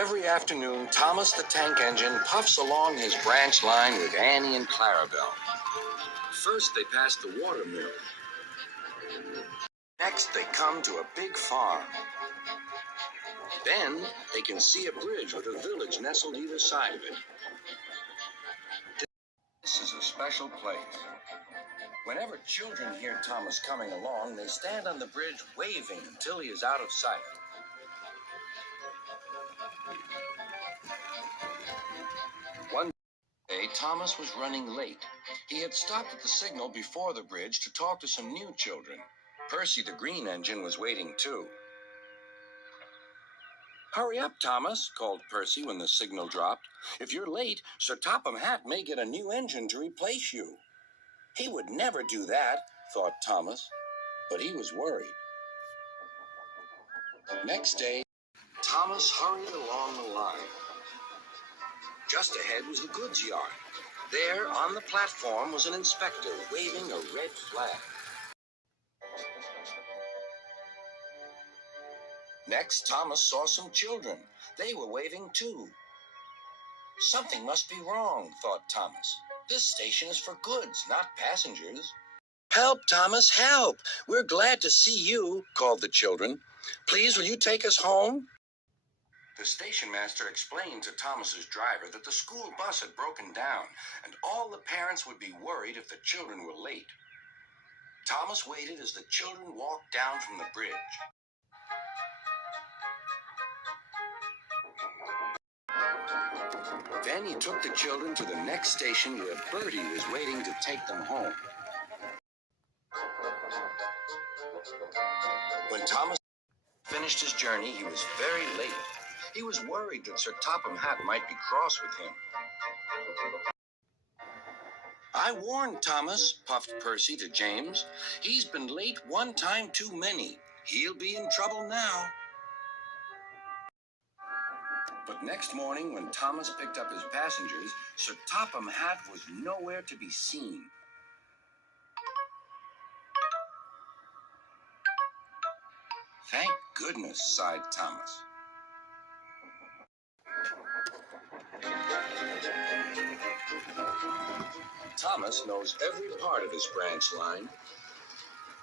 Every afternoon, Thomas the Tank Engine puffs along his branch line with Annie and Clarabelle. First, they pass the water mill. Next, they come to a big farm. Then, they can see a bridge with a village nestled either side of it. This is a special place. Whenever children hear Thomas coming along, they stand on the bridge waving until he is out of sight. One day, Thomas was running late. He had stopped at the signal before the bridge to talk to some new children. Percy the green engine was waiting too. "Hurry up, Thomas," called Percy when the signal dropped. "If you're late, Sir Topham Hatt may get a new engine to replace you." He would never do that, thought Thomas, but he was worried. Next day, Thomas hurried along the line. Just ahead was the goods yard. There, on the platform, was an inspector waving a red flag. Next, Thomas saw some children. They were waving too. Something must be wrong, thought Thomas. This station is for goods, not passengers. "Help, Thomas, help! We're glad to see you," called the children. "Please, will you take us home?" The station master explained to Thomas's driver that the school bus had broken down, and all the parents would be worried if the children were late. Thomas waited as the children walked down from the bridge. Then he took the children to the next station where Bertie was waiting to take them home. When Thomas finished his journey, he was very late. He was worried that Sir Topham Hatt might be cross with him. "I warned Thomas," puffed Percy to James. "He's been late one time too many. He'll be in trouble now." But next morning, when Thomas picked up his passengers, Sir Topham Hatt was nowhere to be seen. "Thank goodness," sighed Thomas. Thomas knows every part of his branch line.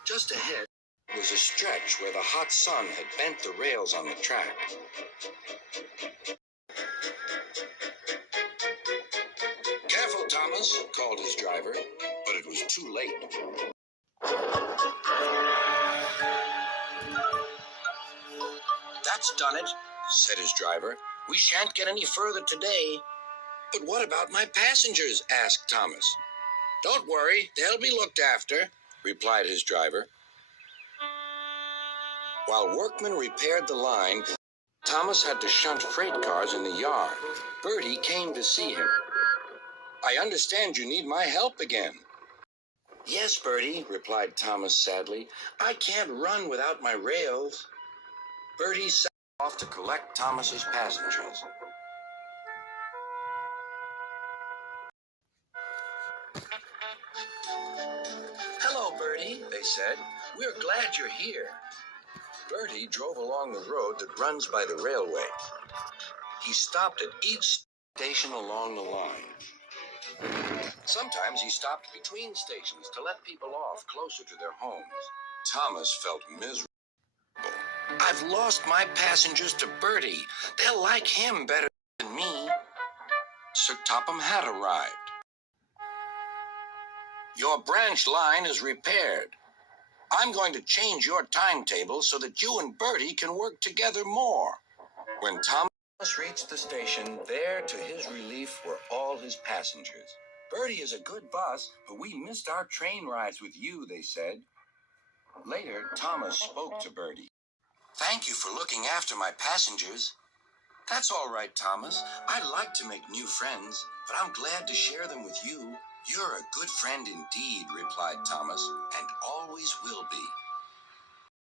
Just ahead was a stretch where the hot sun had bent the rails on the track. "Careful, Thomas," called his driver, but it was too late. "That's done it," said his driver. "We shan't get any further today." "But what about my passengers?" asked Thomas. "Don't worry, they'll be looked after," replied his driver. While workmen repaired the line, Thomas had to shunt freight cars in the yard. Bertie came to see him. "I understand you need my help again." "Yes, Bertie," replied Thomas sadly. "I can't run without my rails." Bertie set off to collect Thomas's passengers. "Hello, Bertie," they said. "We're glad you're here." Bertie drove along the road that runs by the railway. He stopped at each station along the line. Sometimes he stopped between stations to let people off closer to their homes. Thomas felt miserable. "I've lost my passengers to Bertie. They'll like him better than me." Sir Topham Hatt arrived. "Your branch line is repaired. I'm going to change your timetable so that you and Bertie can work together more." When Thomas reached the station, there, to his relief, were all his passengers. "Bertie is a good bus, but we missed our train rides with you," they said. Later, Thomas spoke to Bertie. "Thank you for looking after my passengers." "That's all right, Thomas. I like to make new friends, but I'm glad to share them with you." "You're a good friend indeed," replied Thomas, "and always will be."